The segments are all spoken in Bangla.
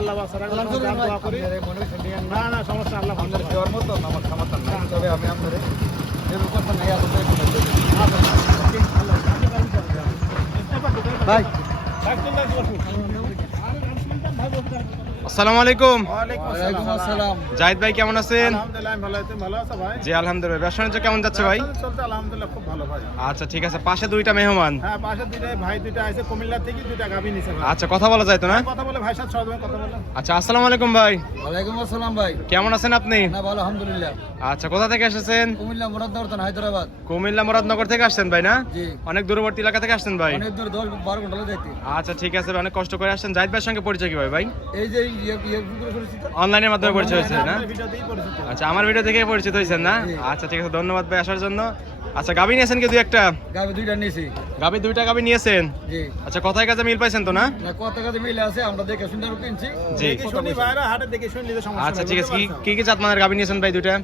আল্লাহ বাসা রাখবেন দোয়া করি না না সমস্যা আল্লাহ ভালো দেওয়ার মতো আমার ক্ষমতা নাই তবে আমি আপনাদের এর উপর তো নাই আসলে ভাই আসসালামু আলাইকুম। ওয়ালাইকুম আসসালাম। জাহিদ ভাই কেমন আছেন? আলহামদুলিল্লাহ আমি ভালো আছি। ভালো আছো ভাই? জি আলহামদুলিল্লাহ। ব্যবসা বাণিজ্য কেমন যাচ্ছে ভাই? চলছে আলহামদুলিল্লাহ খুব ভালো ভাই। আচ্ছা ঠিক আছে। পাশে দুইটা মেহমান। হ্যাঁ পাশে দুইটা ভাই দুইটা আছে কুমিল্লা থেকে দুইটা গাবি নিছে ভাই। আচ্ছা কথা বলা যায় তো না? কথা বলে ভাই সাথে সবাই কথা বলে। আচ্ছা আসসালামু আলাইকুম ভাই। ওয়ালাইকুম আসসালাম ভাই। কেমন আছেন আপনি? না ভালো আলহামদুলিল্লাহ। আচ্ছা কোথা থেকে এসেছেন? কুমিল্লা মুরাদনগর থানা হায়দ্রাবাদ। কুমিল্লা মুরাদনগর থেকে আসছেন ভাই না? জি। অনেক দূরবর্তী এলাকা থেকে আসছেন ভাই? অনেক দূর 10-12 ঘন্টা যাইতে। আচ্ছা ঠিক আছে ভাই, অনেক কষ্ট করে আসছেন। জাহিদ ভাইয়ের সঙ্গে পরিচয় কি ভাই? এই যে ভিডিও করেছি তো অনলাইনের মাধ্যমে পরিচয় হয়েছে না? ভিডিওতেই পরিচিত। আচ্ছা আমার ভিডিও থেকে পরিচিত হয়েছেন না? জি। আচ্ছা ঠিক আছে, ধন্যবাদ ভাই আসার জন্য। আচ্ছা গাবি নিয়েছেন কি দুই একটা? গাবি দুইটা নিয়েছি। দুইটা গাবি নিয়েছেন? জি। আচ্ছা কথায় কাজে মিল পাইছেন তো না? না কত কাজে মিলে আছে আমরা দেখে শুনে কিনছি। জি। দেখে শুনি ভাইরা হাটে দেখে শুনি নিতে সমস্যা আচ্ছা ঠিক আছে। কি কি জাতমানের গাবি নিয়েছেন ভাই দুইটা?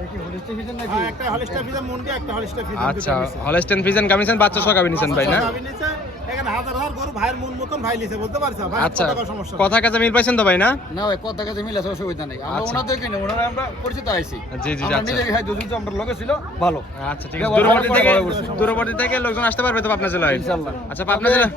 দেখি হলিস্টার ফিজান নাকি? হ্যাঁ একটা হলিস্টার ফিজান মুন্ডি একটা হলিস্টার ফিজান। আচ্ছা হলস্টেইন ফ্রিজিয়ান গাবি নিয়েছেন, বাচ্চা সহ গাবি নিয়েছেন ভাই না? গাবি নিছে এখানে হাজার হাজার গরু ভাইয়ের মন মতন ভাই লিছে বলতে পারছো ভাই আচ্ছা কত সমস্যা। কথা কাজে মিল পাইছেন তো ভাই না? না ভাই কত কাজে মিলে আছে অসুবিধা নেই। আমরা আচ্ছা। ওনাদের কিনে ওনারা আমরা পরিচিত আইছি। জি জি আমরা আচ্ছা। নিজে খাই দুজন আমরা লগে ছিল ভালো। আচ্ছা ঠিক আছে। দূরবর্তী থেকে লোকজন আসতে পারবে তো পাবনা জেলায়? ইনশাআল্লাহ। আচ্ছা পাবনা জেলা।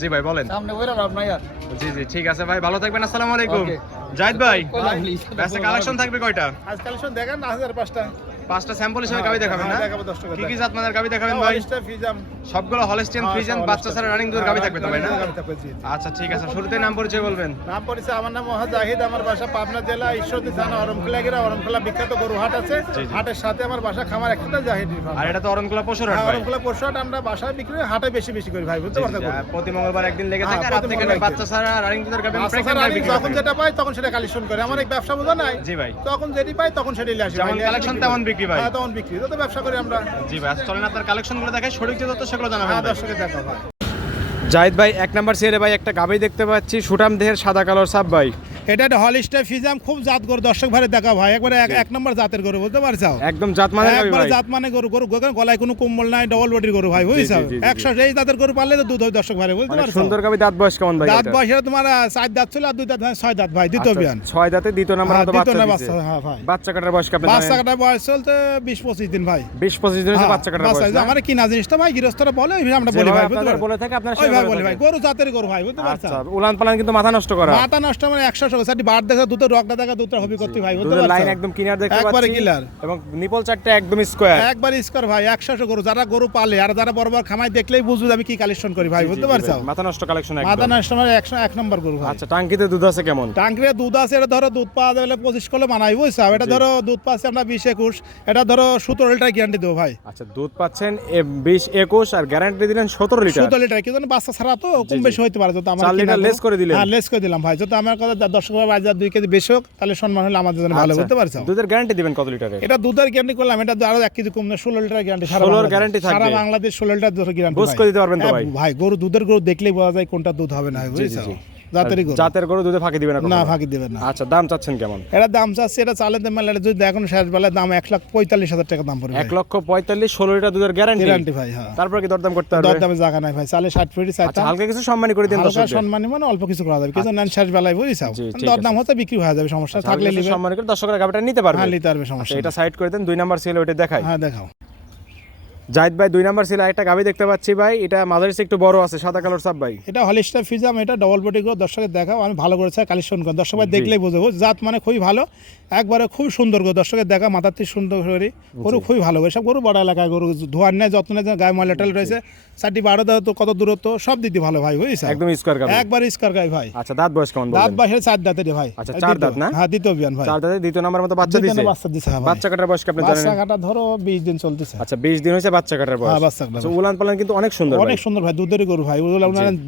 জি ভাই বলেন। সামনে ওইরা লাভ নাই আর। জি জি ঠিক আছে ভাই, ভালো থাকবেন। আসসালামু আলাইকুম। ওকে। জাহিদ ভাই কইলাম ব্যস্ত কালেকশন থাকবে কয়টা? আজ কালেকশন দেখেন 1005টা। পাঁচটা স্যাম্পল হিসেবে গাবি দেখাবেন না? দেখাবো 10 টাকা। কি কি জাতমানের গাবি দেখাবেন ভাই? হলিস্টার ফিজান সবগুলো হলস্টেইন ফ্রিজিয়ান বাচ্চা ছাড়া রানিং দুধের গাবি থাকবে তো ভাই না? গাবি থাকবে জি। আচ্ছা ঠিক আছে, শুরুতেই নাম পরিচয় বলবেন। নাম পরিচয় আমার নাম মোহাম্মদ জাহিদ, আমার বাসা পাবনা জেলা ঈশ্বরদী থানা অরমখোলা গেরা। অরমখোলা বিখ্যাত গরু হাট আছে। জি, জি। হাটের সাথে আমার বাসা খামার একটা জাহিদ ফার্ম। আর এটা তো অরণকুলা পশুর হাট ভাই। অরমখোলা পরশুহাট আমরা বাসায় বিক্রি করি, হাটে বেশি বেশি করি ভাই বুঝতে জি, পারছো? জি, আর প্রতি মঙ্গলবার একদিন লেগে থাকে, আর প্রতি আপনি এখানে মঙ্গলবার বাচ্চা ছাড়া রানিং দুধের গাবি বাচ্চা প্রেগন্যান্ট ছাড়া গাবি বিক্রি যখন করেন। যেটা পাই তখন সেটা কালেকশন করে। আমার এই ব্যবসা বোঝা নাই। জি ভাই। তখন যেটি পাই তখন সেটাই নিয়ে আসি। যেমন ভাই, কালেকশন তেমন বিক্রি ভাই। হ্যাঁ তখন বিক্রি। তো ব্যবসা করি আমরা। জি ভাই, আচ্ছা চলেন আপনার কালেকশনগুলো দেখাই, সঠিক যে তথ্য সেগুলো জানাবেন হ্যাঁ ভাই। দর্শকের দেখা ভাই। জাহিদ ভাই এক নাম্বার সিয়ারে ভাই একটা গাবি দেখতে পাচ্ছি, সুঠাম দেহের সাদা কালোর সাপ ভাই। এটা একটা হলিস্টার ফিজাম, খুব জাত গরু। দর্শক ভাই দেখা ভাই একবারে এক নম্বর জাতের গরু বুঝতে পারছো? একদম জাতমানের গাবি একবারে ভাই। জাত মানে গরু গরু গলায় কোনো কম্বল নাই, ডবল বডির গরু ভাই বুঝছো? জি, জি, জি। 100 এই জাতের গরু পারলে তো দুধ হয় দর্শক ভাই বুঝতে অনেক পারছো? সুন্দর গাবি। দাঁত বয়স কেমন ভাই? দাঁত এটা? বয়স এটা তোমার 4 দাঁত ছিল আর 2 দাঁত ভাই 6 দাঁত ভাই দ্বিতীয় বিয়ান। 6 দাঁতে দ্বিতীয় নাম্বার হ্যাঁ মতো দ্বিতীয় না বাচ্চা বাচ্চা দিছে। হ্যাঁ ভাই। বাচ্চা কাটার বয়স কেমন? বাচ্চা কাটা বয়স চলতে 20-25 দিন ভাই। 20-25 দিন হচ্ছে হ্যাঁ, বাচ্চা কাটার বাচ্চা, বয়স না? আমার কিনা জিনিসটা ভাই গৃহস্থরা বলে ওই আমরা বলি ভাই বুঝতে আপনাদের পারছো? বলে থাকে আপনারা ওই ভাই সেভাবে বলি ভাই থাকেন। গরু জাতের গরু ভাই বুঝতে পারছো? আচ্ছা উলান পালান কিন্তু মাথা নষ্ট করা। মাথা নষ্ট মানে 100 সাটি বার দেখা দুটো রগটা দেখা দুটো হবি করতে ভাই বুঝতে দুধের লাইন পারছো? একদম ক্লিয়ার দেখতে একবারে পাচ্ছি clear। এবং নিপল চারটা একদম স্কয়ার। একবার স্কোয়ার ভাই 100 গরু যারা গরু পালে আর যারা বড় বড় খামাই দেখলেই বুঝবে আমি কি কালেকশন করি ভাই বুঝতে পারছো? মাথা নষ্ট কালেকশন মাথা একদম। নষ্ট মানে 101 নম্বর গরু ভাই। আচ্ছা টাঙ্কিতে দুধ আছে কেমন? টাঙ্কিরে দুধ আছে, এটা ধরো দুধ পাওয়া যাবে 25 কিলো মানাই বুঝছো? এটা ধরো দুধ পাচ্ছে আমরা 20-21, এটা ধরো 17 লিটার গ্যারান্টি দেবো ভাই। আচ্ছা দুধ পাচ্ছেন 20-21 আর গ্যারান্টি দিলেন 17 লিটার। 17 লিটার কি জানো বাচ্চা ছাড়া তো কম জি। বেশি হইতে পারে যত আমার 4 লিটার লেস করে দিলেন। হ্যাঁ লেস করে দিলাম ভাই, যত আমার কথা দর্শক ভাই বাজার 2 কেজি বেশি হোক তাহলে সম্মান হলে আমাদের জন্য ভালো আচ্ছা, বুঝতে পারছো? দুধের গ্যারান্টি দিবেন কত লিটারে? এটা দুধের গ্যারান্টি করলাম, এটা আরো 1 কেজি কম না 16 লিটার গ্যারান্টি। 16 guarantee থাকবে। সারা বাংলাদেশ 16 লিটার দুধের গ্যারান্টি বুঝ করে দিতে পারবেন তো ভাই? ভাই গরু দুধের গরু দেখলেই বোঝা যায় কোনটা দুধ হবে না বুঝছো? জাতেরই গরু জাতের গরু দুধে ফাঁকি দিবেন না ফাঁকি দেবেন না। আচ্ছা দাম চাচ্ছেন কেমন? এটা দাম চাচ্ছে এটা চালের দাম মেলা যদি এখন শেষ বেলায় দাম 1,45,000 টাকা দাম পড়বে। 1,45,000 16 লিটার দুধের গ্যারান্টি। গ্যারান্টি ভাই হ্যাঁ। তারপর কি দরদাম করতে হবে? দরদামে জায়গা নাই ভাই, চালে 60 ফিট আচ্ছা চাইতাম। হালকা কিছু সম্মানী করে দিন হালকা দর্শকদের। সম্মানী মানে অল্প কিছু করা যাবে, কিছু নেন শেষ বেলায় বুঝছো? জি, ঠিক দরদাম হতে বিক্রি হয়ে যাবে, সমস্যা থাকলে হালকা কিছু নিবে। সম্মানী করে দর্শকরা গাবিটা নিতে পারবে। হ্যাঁ নিতে পারবে, সমস্যা আচ্ছা, এটা সাইড করে দেন। 2 নাম্বার ছিল ওটা দেখাই। হ্যাঁ দেখাও। জাহিদ ভাই 2 নাম্বার ছিল একটা গাবি দেখতে পাচ্ছি ভাই, এটা মাঝারি একটু বড় আছে, সাদা কালোর সাপ ভাই। এটা হলিস্টার ফিজাম, এটা ডবল বডি গো। দর্শকের দেখাও আমি ভালো করেছে কালেকশন করে, দর্শক ভাই দেখলেই বুঝবো জাত মানে খুবই ভালো, একবারে খুব সুন্দর গো। দর্শকের দেখা মাথার থেকে সুন্দর করে গরু খুবই ভালো গো। সব গরু বড় এলাকায় গরু ধোয়ার নেই, যত্ন নেই, গায়ে ময়লা টল রয়েছে, 4টি 12 দাও তো কত দূরত্ব সব দিতে ভালো ভাই বুঝছো? একদম স্কয়ার গাবি। একবার স্কার গাই ভাই। আচ্ছা দাঁত বয়স কেমন দাঁত বলেন? বাসে 4 দাঁতের ভাই। আচ্ছা 4 দাঁত না? হ্যাঁ দ্বিতীয় বিয়ান ভাই। 4 দাঁতে দ্বিতীয় নাম্বার মতো বাচ্চা দিছে। বাচ্চা দিছে হ্যাঁ ভাই। বাচ্চা কাটার বয়স কি আপনি বাচ্চা জানেন? কাটা ধরো 20 দিন চলতেছে। আচ্ছা 20 দিন হয়েছে বাচ্চা কাটার বয়স। হ্যাঁ বাচ্চা কাটা আচ্ছা উলান পালান কিন্তু অনেক সুন্দর ভাই। অনেক সুন্দর ভাই, দুধেরই গরু ভাই।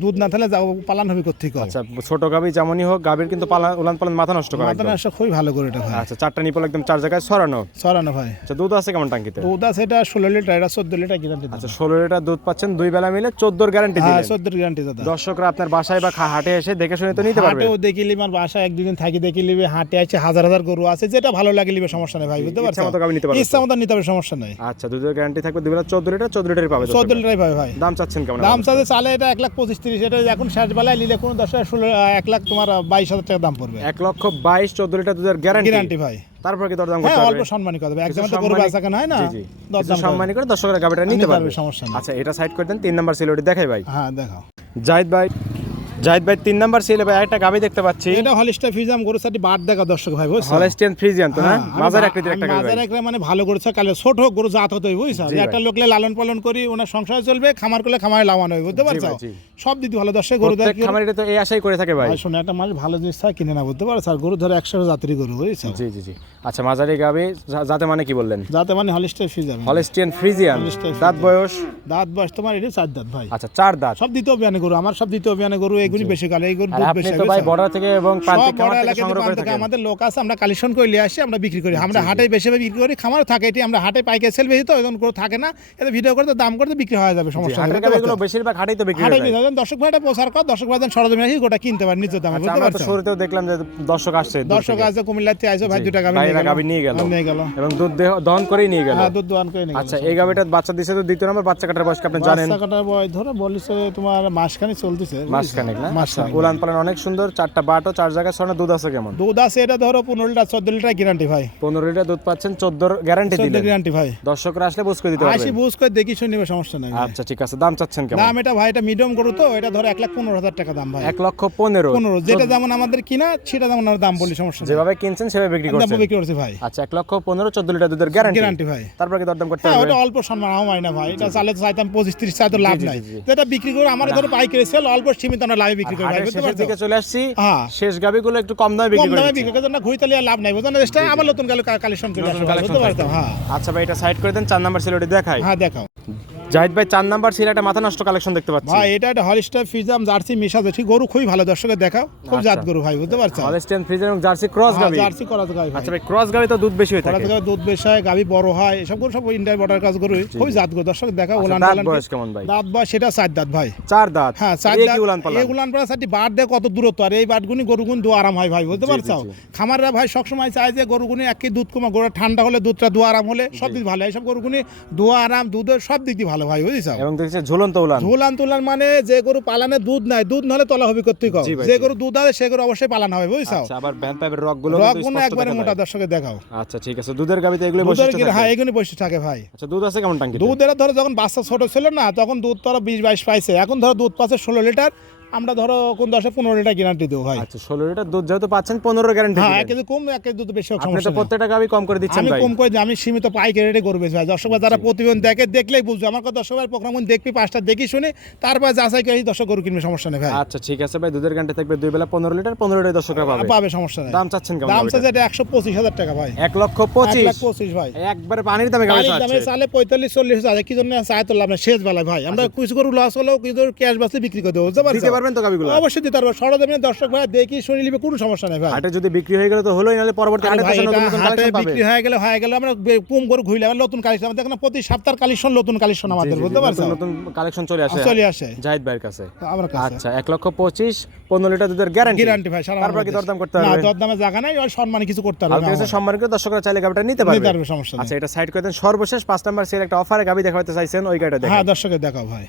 দুধ না থাকলে যাও পালান হবে কোত্থেকে? আচ্ছা ছোট গাবি যেমনই হোক, গাবির কিন্তু উলান পালান মাথা নষ্ট করা মাথা একদম। নষ্ট খুবই ভালো করে এটা ভাই। আচ্ছা 4টা নিপল একদম 4 জায়গায় ছড়ানো। সরানো ভাই। আচ্ছা দুধ আছে কেমন টাঙ্কিতে? দুধ আছে এটা 16 লিটার, এটা 14 লিটার গ্যারান্টি। আচ্ছা 16 লিটার দুধ পাচ্ছেন, 2 বেলা মিলে 14 গ্যারান্টি হ্যাঁ দিলেন। 14 গ্যারান্টি দাদা। দর্শকরা আপনার বাসায় বা হাটে এসে দেখে শুনে তো নিতে পারবে। হাটেও দেখি লিবে, আর বাসায় 1-2 দিন থাকি দেখি লিবে, হাটে আছে হাজার হাজার গরু আছে, যেটা ভালো লাগে লিবে, সমস্যা নেই ভাই বুঝতে পারছো? ইচ্ছা মতো গাবি নিতে পারবে। ইচ্ছা মতো নিতে হবে, সমস্যা নেই। আচ্ছা দুধের গ্যারান্টি থাকবে, 2 বেলা 14 লিটারই পাবে 14 লিটারই পাবে ভাই। দাম চাচ্ছেন কেমন? দাম চাচ্ছে চালে এটা 1,25,30, এটা এখন শেষ বেলায় নিলে কোনো 1,00,000 তোমার 22,000 টাকা দাম পড়বে। 1,22,000 14 লিটার দুধের গ্যারান্টি গ্যারান্টি ভাই। তারপর কি দরদাম হ্যাঁ করতে অল্প পারবে? সম্মানী করবে, একদম তো কিছু গরু সম্মানী- বেচা কেনা হয় না, জি, জি। দরদাম কিছু সম্মানী করে দর্শকরা গাবিটা নিতে নিতে পারবে। পারবে, সমস্যা নেই। আচ্ছা এটা সাইড করে দেন, 3 নাম্বার সিলেটি দেখাই ভাই। হ্যাঁ দেখাও। জাহিদ ভাই 3 নাম্বার সিলে ভাই একটা গাবি দেখতে পাচ্ছি। এটা হলিস্টার ফিজাম গরু সাথে বাট দেখা দর্শক ভাই, বুঝছো? হলস্টিয়ান ফ্রিজিয়ান তো না? হ্যাঁ, মাজার আকৃতির একটা গাবি মাজার ভাই। একটা মানে ভালো গরু কালে ছোট গরু জাত হতে হবে, বুঝছো? জি একটা ভাই। লোকলে লালন পালন করি ওনার সংসার চলবে, খামার করলে খামারে লাভান হবে, বুঝতে পারছো? ভাই, জি। সব দিদি ভালো দর্শক গরু প্রত্যেক খামারিরা তো এই আশাই করে থাকে ভাই। ভাই শোনো, একটা মানুষ ভালো জিনিস চায় কিনে না, বুঝতে পারছো? আর গরু ধরে 100 জাতির গরু, বুঝছো? জি জি জি। আচ্ছা মাঝারি গাবি যাতে মানে কি বললেন? যাতে মানে হলিস্টার ফিজাম। হলস্টিয়ান ফ্রিজিয়ান হলস্টিয়ান দাঁত ফ্রিজিয়ান। বয়স দাঁত বয়স তোমার এটা 4 দাঁত ভাই। আচ্ছা 4 দাঁত। সব দ্বিতীয় বিয়ানে গরু, আমার সব দ্বিতীয় বিয়ানে গরু, এগুলি বেশি কালে, এই গরু আর দুধ আপনি বেশি, তো ভাই বুঝছো? বর্ডার থেকে এবং সব প্রান্তিক বড় খামার থেকে এলাকাতে সংগ্রহ করে প্রান্ত থেকে থাকেন। আমাদের লোক আছে, আমরা কালেকশন করে নিয়ে আসি, আমরা বিক্রি করি। আমরা হাটে বেশি বিক্রি করি, খামার থাকে এটি, আমরা হাটে পাইকারি সেল বেশি তো এখন গরু থাকে না, এটা ভিডিও করতে দাম করতে বিক্রি হয়ে যাবে, জি, সমস্যা হাটের নেই। গাবিগুলো বেশিরভাগ হাটেই তো বিক্রি হাটে হয়। বিক্রি হয়, দর্শক ভাইটা প্রচার কর, দর্শক ভাই সরজমিনে আসি গোটা কিনতে পারে নিচে দামে, আচ্ছা বুঝতে আমরা তো পারছো? শুরুতেও দেখলাম যে দর্শক আসছে দূর দর্শক থেকে। আছে কুমিল্লাতে আইসো ভাই, জি, 2 টাকা ভাইয়েরা গাবি নিয়ে গেল। নিয়ে গেল। এবং দুধ দহন করেই নিয়ে গেল। হ্যাঁ দুধ দোয়ান করে নিয়ে গেল। আচ্ছা এই গাবিটার বাচ্চা দিছে তো দ্বিতীয় নম্বর, বাচ্চা কাটার বয়স কি আপনি জানেন? বাচ্চা কাটার বয়স ধরো বলিস তোমার মাসখানি চলতেছে, মাসখানেক না? আচ্ছা মাসখানেক। উলান পালান অনেক সুন্দর, 4টা বাটও 4 জায়গায় ছড়ানো, দুধ আছে কেমন? দুধ আছে এটা ধরো 15 লিটার 14 লিটার গ্যারান্টি ভাই। 15 লিটার দুধ পাচ্ছেন, 14 গ্যারান্টি 14 দিলেন। গ্যারান্টি ভাই। দর্শকরা আসলে বুঝ করে দিতে আসি পারবেন। বুঝ করে দেখি শুনে নিবে, সমস্যা নাই ভাই। আচ্ছা ঠিক আছে, দাম চাচ্ছেন কেমন? দাম এটা ভাই, এটা মিডিয়াম গরু তো, এটা ধরো 1,15,000 টাকা দাম ভাই। 1,15,000 15, যেটা যেমন আমাদের কিনা সেটা যেমন আমরা দাম বলি, সমস্যা নেই। যেভাবে কিনছেন সেভাবে বিক্রি দাম করছেন। বিক্রি করছি ভাই। আচ্ছা 1,15,000 14 লিটার দুধের গ্যারান্টি। গ্যারান্টি ভাই। তারপর কি দরদাম করতে হ্যাঁ হবে? ওটা অল্প সম্মান হয় না ভাই, এটা চালে চাইতাম 25-30 চাই তো লাভ জি, নাই, জি, জি। যেটা বিক্রি করে আমার ধরো পাইকারি সেল অল্প সীমিত আমরা লাভে বিক্রি করি ভাই, হাটের বুঝতে শেষের পারছো? দিকে চলে আসছি, হ্যাঁ। শেষ গাবিগুলো একটু কম দামে কম বিক্রি করে দামে দিচ্ছি। বিক্রি করে না, ঘুইতালি আর লাভ নাই, বুঝছো না? এটা আবার নতুন কালেকশন করে আসো ভাই, বুঝতে পারছো? হ্যাঁ আচ্ছা ভাই এটা সাইড করে দেন, 4 নাম্বার সিলেটি দেখাই। হ্যাঁ দেখাও জাহিদ ভাই 4 নাম্বার সিলেটে মাথা নষ্ট কালেকশন দেখতে পাচ্ছি। ভাই। এটা একটা হলিস্টার ফিজাম জার্সি মিশা ঠিক গরু, খুবই ভালো, দর্শকের দেখাও, খুব আচ্ছা। জাত গরু ভাই, বুঝতে পারছো? হলস্টিয়ান ফ্রিজিয়ান এবং জার্সি ক্রস গাবি। জার্সি করা গাই ভাই। আচ্ছা ভাই ক্রস গাবি তো দুধ বেশি হয়ে করা থাকে। দুধ বেশি হয়, গাবি বড় হয়, এসব গরু সব ইন্ডিয়ান বর্ডার কাজ গরু, খুবই জাত গরু, দর্শক দেখাও। আচ্ছা, ওলান দাঁত পালান বয়স কেমন ভাই? দাঁত বয়স সেটা 4 দাঁত ভাই। 4 দাঁত। হ্যাঁ 4 এই দাঁত। কি উলান পালান? এই উলান পালান সাথে বাট দেয় কত দূরত্ব, আর এই বাটগুনি গরুগুন দু আরাম হয় ভাই, বুঝতে জি, পারছো? জি। খামাররা ভাই সবসময় চায় যে গরুগুনি একই দুধ কমা, গরু ঠান্ডা হলে দুধটা দু আরাম হলে সব দিক ভালো, এইসব গরুগুনি দু আরাম দুধের সব দিক দিয়ে ভালো ভাই, বুঝছো? এবং দেখছি ঝুলন্ত উলান। ঝোলান তুলান মানে যে গরু পালানে দুধ নাই, দুধ নাহলে তলা হবে করতে কম, জি ভাই, যে জি। গরু দুধ আছে সে গরু অবশ্যই পালানো হবে, বুঝছো? আচ্ছা আবার ভ্যান পাইপের রগগুলো রগ কিন্তু গুণ স্পষ্ট একবারে দেখা মোটা, যায়। দর্শকের দেখাও। আচ্ছা ঠিক আছে, দুধের গাবিতে এগুলো দুধের বৈশিষ্ট্য হ্যাঁ থাকে। এগুলি বৈশিষ্ট্য থাকে ভাই। আচ্ছা দুধ আছে কেমন টাঙ্কি? দুধ এরা ধরো যখন বাচ্চা ছোট ছিল না, তখন দুধ তো 20-22 পাইছে, এখন ধরো দুধ পাচ্ছে 16 লিটার, আমরা ধরো কোন 10-15 লিটার গ্যারান্টি দেবো ভাই। আচ্ছা 16 লিটার দুধ যেহেতু পাচ্ছেন 15 গ্যারান্টি হ্যাঁ দিবেন। এক কেজি কম এক কেজি দুধ বেশি হোক, আপনি সমস্যা তো নেই। প্রত্যেকটা গাবি কম করে দিচ্ছেন আমি ভাই। কম করে দিই, আমি সীমিত পাইকারি রেটে গরু বেশি ভাই। দর্শক ভাই যারা প্রতিবেদন দেখে দেখলেই বুঝবে, আমার কথা দর্শক ভাই প্রোগ্রাম দেখবি 5টা দেখি শুনে তারপর যাচাই করে দর্শক গরু কিনবে, সমস্যা নেই ভাই। আচ্ছা ঠিক আছে ভাই, দুধের গ্যারান্টি থাকবে 2 বেলা 15 লিটার, 15 লিটার দর্শকরা পাবে। পাবে, সমস্যা নেই। দাম চাচ্ছেন কেমন? দাম চাচ্ছে এটা 125,000 টাকা ভাই। 1,25,000 1,25,000 ভাই। একবারে পানির দামে গাবি গাড়ির দামে চাচ্ছে। চালে 45-40 হাজার, কি জন্য চায় তো লাভ নাই, শেষ বেলায় ভাই আমরা কিছু গরু লস হলেও কিছু ক্যাশ বাসে বিক্রি করে দেবো, বুঝতে পারছো? দিতে পারবেন তো গাবিগুলো? অবশ্যই দিতে পারবো, সরজমিনে দর্শক ভাই দেখি শুনে নিবে, কোনো সমস্যা নেই ভাই। হাটে যদি বিক্রি হয়ে গেলে তো হলোই, নালে পরবর্তী হাটে তো ভাই, সে নতুন এটা নতুন হাটে কালেকশন পাবে। বিক্রি হয়ে গেলে আমরা কম করে ঘুরলে আবার নতুন কালেকশন, দেখো না প্রতি সপ্তাহ কালেকশন নতুন কালেকশন আমাদের, জি, জি, বুঝতে পারছো? নতুন কালেকশন চলে আসে। চলে আসে জাহিদ ভাইয়ের কাছে। আমার কাছে আচ্ছা 1,25,000 15 লিটার দুধের গ্যারান্টি। গ্যারান্টি ভাই সারা তারপর কি বাংলাদেশ। দরদাম করতে না হবে? দরদামে জায়গা নাই, আর সম্মানে কিছু করতে হবে হালকা না কিছু আমার। সম্মান করে দর্শকরা চাইলে গাবিটা নিতে নিতে পারবে। পারবে, সমস্যা নেই। আচ্ছা এটা সাইড করে দেন, সর্বশেষ 5 নাম্বার সেল একটা অফারে গাবি দেখাতে চাইছেন, ওই গাড়িটা দেখেন। হ্যাঁ দর্শকের দেখাও ভাই।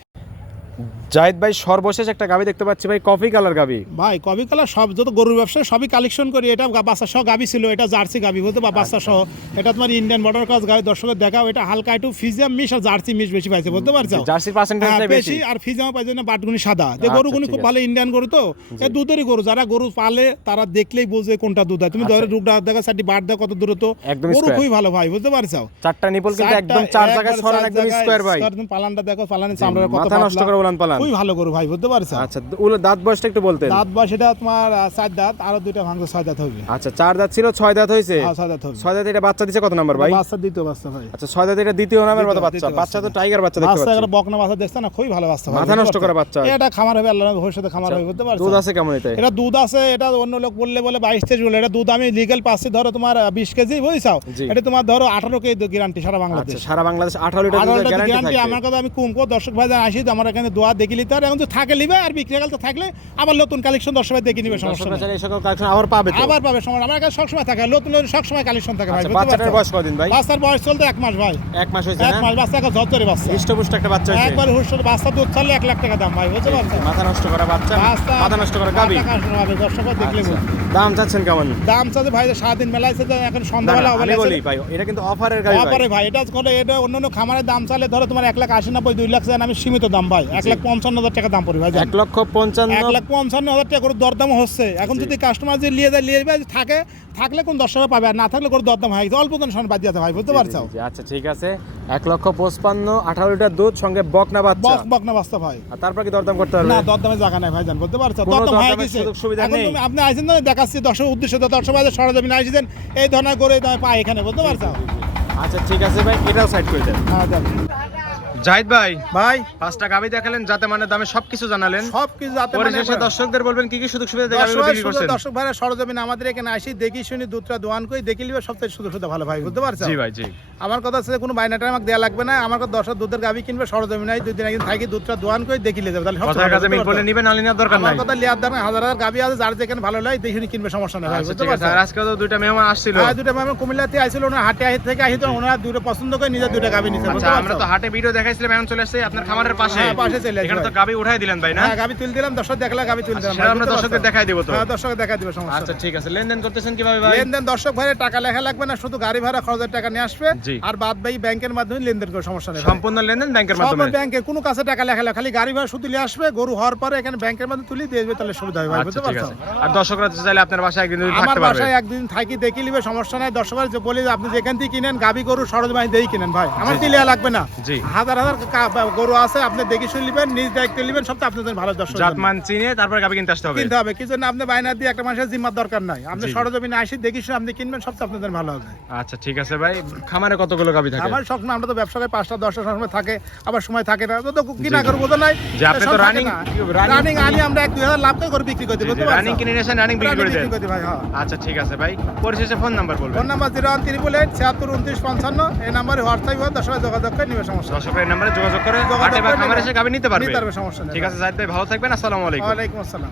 জাহিদ ভাই সর্বশেষ একটা গাবি দেখতে পাচ্ছি ভাই, কফি কালার গাবি। ভাই কবি কালার সব যত গরুর ব্যবসায় সবই কালেকশন করি, এটা বাচ্চা সহ গাবি ছিল, এটা জার্সি গাবি বলতে বা বাচ্চা সহ, এটা তোমার ইন্ডিয়ান বর্ডার ক্রস গাবি, দর্শকের দেখাও। এটা হালকা একটু ফিজিয়াম মিশ আর জার্সি মিশ বেশি পাইছে, বুঝতে পারছো? জার্সির পার্সেন্টেজটাই বেশি। বেশি আর ফিজিয়াম পাইছে না, বাটগুনি সাদা, যে আচ্ছা, গরুগুনি ঠিক খুব আছে। ভালো ইন্ডিয়ান গরু তো, এই দুধেরই গরু, যারা গরু পালে তারা দেখলেই বুঝবে কোনটা দুধ হয়। তুমি ধরে রূপটা দেখা সাইডে বাট দাও কত দূরত্ব, একদম গরু square। খুবই ভালো ভাই, বুঝতে পারছো? চারটা নিপল কিন্তু একদম 4 জায়গায় ছড়ানো, একদম স্কয়ার ভাই। তুমি পালানটা দেখো, পালানের চামড়ার কত মাথা নষ্ট পাতলা, করে উলান পালান। খুবই ভালো গরু ভাই, বুঝতে পারছো? আচ্ছা দাঁত বয়সটা একটু বলতেন। দাঁত বা সেটা তোমার 4 দাঁত, আরো 2টা ভাঙছে 6 দাঁত হবে। আচ্ছা 4 দাঁত ছিল, 6 দাঁত হয়েছে। হ্যাঁ 6 দাঁত হবে। 6 দাঁত এটা বাচ্চা দিছে কত নাম্বার ভাই? বাচ্চা দ্বিতীয় বাচ্চা ভাই। আচ্ছা 6 দাঁত এটা দ্বিতীয় নামের মতো দ্বিতীয় বাচ্চা। বাচ্চা। বাচ্চা তো টাইগার বাচ্চা দেখতে বাচ্চা পাচ্ছি। একটা বকনা বাচ্চা দেখছ না, খুবই ভালো বাচ্চা ভাই, মাথা বুঝতে নষ্ট পারছো? করা বাচ্চা। এটা খামার হবে, আল্লাহর ভবিষ্যতে খামার হবে, বুঝতে পারছো? দুধ আছে কেমন এতে? এটা দুধ আছে, এটা অন্য লোক বললে বলে 22-23 বলে, এটা দুধ আমি লিগ্যাল পাচ্ছি ধরো তোমার 20 কেজি, বুঝছো? জি। এটা তোমার ধরো 18 কেজি গ্যারান্টি সারা বাংলাদেশ। আচ্ছা সারা বাংলাদেশ 18 লিটার দুধের গ্যারান্টি গ্যারান্টি থাকবে। আমার কথা আমি কম কো দর্শক ভাই আসি, আমার এখানে দোয়া দেখে নিতে পারে, এখন তো থাকে নিবে আর বিক্রি গেল তো থাকলে আবার নতুন কালেকশন দর্শক ভাই দেখে নিবে, সমস্যা দর্শকরা নেই। চাইলে এই সকল কালেকশন আবার পাবে তো? আবার পাবে, সমস্যা আমার কাছে সবসময় থাকে, নতুন নতুন সবসময় কালেকশন থাকে ভাই, আচ্ছা, বুঝতে বাচ্চাটার পারছো? বয়স কদিন ভাই? বাচ্চার বয়স চলতে 1 মাস ভাই, 1 মাস হয়েছে 1 না? মাস বাচ্চা, এখন ঝরঝরে বাচ্চা, হৃষ্টপুষ্ট একটা বাচ্চা হয়েছে। একবার হুশর বাচ্চা দুধ ছাড়লে 1 লাখ টাকা দাম ভাই, বুঝতে পারছো? মাথা নষ্ট করা বাচ্চা, বাচ্চা মাথা নষ্ট করা গাবি। টাকা আসবে ভাই, দর্শক ভাই দেখলে আচ্ছা, বুঝবে। দাম চাচ্ছেন কেমন? দাম চাচ্ছে ভাই সারাদিন মেলা আছে, এখন না, সন্ধ্যাবেলা না, হবে আমি বলি ভাই এটা কিন্তু অফারের গাবি ভাই। অফারে ভাই, এটা করে এটা অন্যান্য খামারের দাম চালে ধরো তোমার 1,80,90, 2 লাখ চান, আমি সীমিত দাম ভাই 1,55,000 টাকা দাম পড়বে ভাই, 1,55,000 1,55,000 টাকা করে দরদাম হচ্ছে এখন। যদি কাস্টমার যে নিয়ে যায় নিয়ে যাবে, থাকে থাকলে কোন দর্শকে পাবে, আর না থাকলে করে দরদাম হয় অল্প কোন সময় বাদ দিতে ভাই, বুঝতে পারছো? জি, আচ্ছা ঠিক আছে, 1,55,000, 18 লিটার দুধ সঙ্গে বকনা বাচ্চা। বকনা বাস্তা ভাই, আর তারপর কি দরদাম করতে হবে? না দরদামে জায়গা নাই ভাই, জান বুঝতে পারছো? কোনো দরদাম হয়ে দরদামের গেছে, সুযোগ সুবিধা এখন নেই। তুমি আপনি আইছেন না, দেখাচ্ছি দর্শক উদ্দেশ্য, দর্শক ভাই সরজমিনে আইছেন এই ধরনের করে দামে পায় এখানে, বুঝতে পারছো? আচ্ছা ঠিক আছে ভাই, এটাও সাইড করে দেন। হ্যাঁ যান জাহিদ ভাই, ভাই, 5টা গাবি দেখালেন, যাতে মানে দামে সবকিছু জানালেন। সব কিছু যাতে পরিশেষে দর্শকদের বলবেন কি কি সুযোগ সুবিধা দিয়ে গাবিগুলো বিক্রি করছেন? দর্শক ভাইরা সরজমিনে আমাদের এখানে আসি, দেখি শুনি দুধটা দোয়ান করে দেখে নিবে, সবথেকে সুযোগ সুবিধা ভালো ভাই, বুঝতে পারছো? জি ভাই, জি। আমার কথা হচ্ছে কোনো বাইনাটা আমাকে দেওয়া লাগবে না, আমার কথা 10 দুধের গাবি কিনবে সরজমিনে, 2 দিন একদিন থাকি দুধটা দোয়ান করে দেখি নিয়ে যাবে, তাহলে সবচেয়ে কথার ভালো, কাছে মিল বুঝতে বলে পারছো? নিবেন, আলিনার দরকার আমার নাই। কথা লিয়ার দাম হাজার হাজার গাবি আছে, যার যেখানে ভালো লাগে দেখে শুনি কিনবে, সমস্যা নেই ভাই, আচ্ছা বুঝতে ঠিক আছে। পারছো? আর আজকে তো দুইটা মেহমান আসছিল। হ্যাঁ, দুটো আমি কুমিল্লাতে আইছিল, ওনার হাটে থেকে আসি, তো ওনারা দুটো পছন্দ করে নিজের দুটো গাবি নিছে, আচ্ছা, বুঝতে আমরা পারছো? তো হাটে ভিডিও দেখাইছিলাম, এখন চলে আসছে আপনার খামারের পাশে। হ্যাঁ, পাশে চলে আসবে এখানে তো ভাই। গাবি উঠাই দিলেন ভাই, না? হ্যাঁ, গাবি তুল দিলাম, দর্শক দেখলা গাবি তুল দিলাম সেটা ভাই, আমরা বুঝতে দর্শকদের পারছো? দেখাই দেব তো। হ্যাঁ, দর্শককে দেখা দিবে, সমস্যা আচ্ছা নেই। ঠিক আছে। লেনদেন করতেছেন কিভাবে ভাই? লেনদেন দর্শক ভাইরে টাকা লেখা লাগবে না, শুধু গাড়ি ভাড়া খরচের টাকা নিয়ে আসবে, জি। আর বাদ বাকি ব্যাংকের মাধ্যমে লেনদেন করে, সমস্যা নেই ভাই। সম্পূর্ণ লেনদেন ব্যাংকের সব মাধ্যমে। ব্যাংকের কোনো কাছে টাকা লেখা লাগে, খালি গাড়ি ভাড়া শুধু নিয়ে আসবে, গরু হওয়ার পরে এখানে ব্যাংকের মাধ্যমে তুলি দিয়ে দেবে, তাহলে সুবিধা হয় ভাই, আচ্ছা বুঝতে ঠিক পারছো? আছে। আর দর্শকরা তো চাইলে আপনার বাসায় একদিন যদি আমার থাকতে পারবে। বাসায় একদিন থাকি দেখে নিবে, সমস্যা নাই। দর্শকের যে বলি যে আপনি যেখান থেকে কিনেন গাবি গরু সরজমাই দেই কিনেন ভাই, আমার কি লেয়া লাগবে না। জি। হাজার হাজার গরু আছে, আপনি দেখে শুনে নিবেন, নিজ দায়িত্বে নিবেন, সব তো আপনাদের ভালো দর্শক জাতমান চিনে তারপর গাবি কিনতে আসতে হবে। কিনতে হবে, কি জন্য আপনি বাইনা দিয়ে একটা মানুষের জিম্মার দরকার নাই, আপনি জি। সরজমিনে আসি দেখে শুনে আপনি কিনবেন, সব তো আপনাদের ভালো হবে। আচ্ছা ঠিক আছে ভাই। খামারে কতগুলো গাবি থাকে? আমার সবসময়, আমরা তো ব্যবসা করি 5টা 10টা সময় থাকে, আবার সময় থাকে না, তো কিনা করবো বোঝা নাই যে আপনি তো রানিং রানিং আনি, আমরা 1-2 হাজার লাভ করে বিক্রি করে দিই, বুঝতে রানিং কিনে নিয়েছেন, রানিং বিক্রি করে দেন। ভাই। হ্যাঁ, আচ্ছা ঠিক আছে ভাই। পরিশেষে ফোন নাম্বার বলবেন। ফোন নাম্বার 01388 এই নাম্বারে হোয়াটসঅ্যাপ হয়, দর্শকের যোগাযোগ করে নিবে, সমস্যা নেই। দর্শকরা এই নাম্বারে যোগাযোগ করে যোগাযোগ হাটে বা করে খামারে নিবে। এসে গাবি নিতে পারবে। নিতে পারবে, সমস্যা নেই। ঠিক আছে জাহিদ ভাই, ভালো থাকবেন। আসসালামু আলাইকুম। ওয়ালাইকুম আসসালাম।